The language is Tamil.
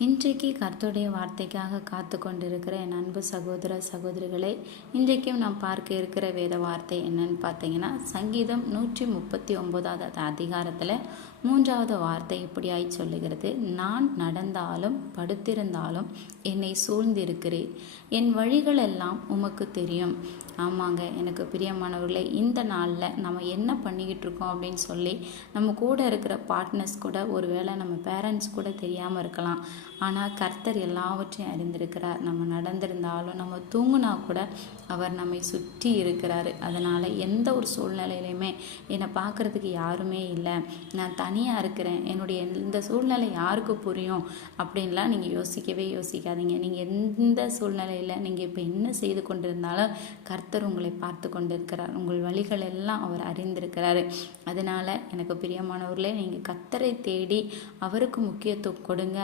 இன்றைக்கு கர்த்தருடைய வார்த்தைக்காக காத்து கொண்டிருக்கிற என் அன்பு சகோதர சகோதரிகளை, இன்றைக்கும் நாம் பார்க்க இருக்கிற வேத வார்த்தை என்னன்னு பார்த்தீங்கன்னா, சங்கீதம் 139வது அதிகாரத்தில் 3வது வார்த்தை இப்படியாய் சொல்லுகிறது: நான் நடந்தாலும் படுத்திருந்தாலும் என்னை சூழ்ந்திருக்கிறேன், என் வழிகள் எல்லாம் உமக்கு தெரியும். ஆமாங்க, எனக்கு பிரியமானவர்களே, இந்த நாளில் நம்ம என்ன பண்ணிக்கிட்டு இருக்கோம் அப்படின்னு சொல்லி நம்ம கூட இருக்கிற பார்ட்னர்ஸ் கூட, ஒருவேளை நம்ம பேரண்ட்ஸ் கூட தெரியாமல் இருக்கலாம். ஆனால் கர்த்தர் எல்லாவற்றையும் அறிந்திருக்கிறார். நம்ம நடந்திருந்தாலும் நம்ம தூங்குனா கூட அவர் நம்மை சுற்றி இருக்கிறார். அதனால் எந்த ஒரு சூழ்நிலையிலையுமே என்னை பார்க்குறதுக்கு யாருமே இல்லை, நான் தனியாக இருக்கிறேன், என்னுடைய இந்த சூழ்நிலை யாருக்கு புரியும் அப்படின்லாம் நீங்கள் யோசிக்கவே யோசிக்காதீங்க. நீங்கள் எந்த சூழ்நிலையில் நீங்கள் இப்போ என்ன செய்து கொண்டிருந்தாலும் கர்த்தர் உங்களை பார்த்து கொண்டிருக்கிறார். உங்கள் வழிகள் எல்லாம் அவர் அறிந்திருக்கிறாரு. அதனால் எனக்கு பிரியமானவர்களே, நீங்கள் கர்த்தரை தேடி அவருக்கு முக்கியத்துவம் கொடுங்க.